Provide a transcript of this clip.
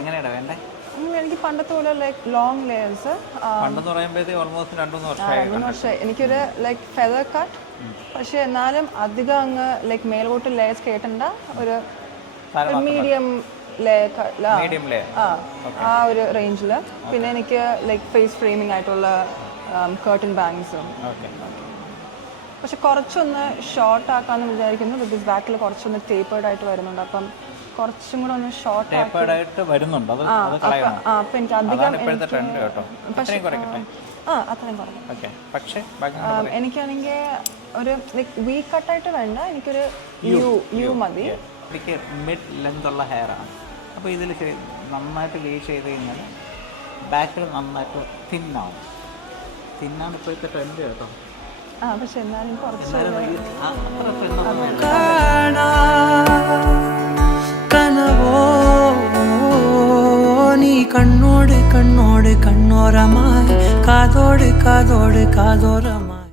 എങ്ങനെയാ വേണ്ടേ? എനിക്ക് പണ്ടത്തെ പോലെ ലൈക്ക് ലോങ് ലെയേഴ്സ്. പണ്ടെന്ന് പറയുമ്പോഴത്തേക്ക് ഓൾമോസ്റ്റ് 2-3 വർഷമായി. 2 വർഷമായി. എനിക്കൊരു ലൈക്ക് ഫെദർ കട്ട്, പക്ഷെ എന്നാലും അധികം അങ്ങ് ലൈക്ക് മേലോട്ട് ലേയേഴ്സ് കേട്ടണ്ട ഒരു മീഡിയം ആ ഒരു റേഞ്ചിൽ. പിന്നെ എനിക്ക് ലൈക്ക് ഫേസ് ഫ്രെയിമിംഗ് ആയിട്ടുള്ള കർട്ടൻ ബാങ്സും. പക്ഷെ കുറച്ചൊന്ന് ഷോർട്ട് ആക്കാമെന്ന് വിചാരിക്കുന്നു. ബിക്കോസ് ബാക്കിൽ കുറച്ചൊന്ന് ടേപ്പേർഡ് ആയിട്ട് വരുന്നുണ്ട്. അപ്പം കുറച്ചും കൂടെ ഒന്ന് ഷോർട്ട് ആയിട്ട് വരുന്നുണ്ട്. അപ്പം എനിക്ക് അധികം അത്രയും കുറഞ്ഞു. എനിക്കാണെങ്കിൽ ഒരു ലൈക്ക് വി കട്ടായിട്ട് വേണ്ട, എനിക്കൊരു യു മതി. എനിക്ക് മിഡ് ലെങ്ത് ഉള്ള ഹെയറാണ്. അപ്പോൾ ഇതിൽ നന്നായിട്ട് ലേ ചെയ്ത് കഴിഞ്ഞാൽ ബാക്കിൽ നന്നായിട്ട് തിന്നാവും. തിന്നാണ് ഇപ്പോഴത്തെ ട്രെൻഡ് കേട്ടോ. പക്ഷെ എന്നാലും കുറച്ച് നീ കണ്ണോട് കണ്ണോട് കണ്ണോരമായി കാതോട് കാതോട് കാതോരമായി.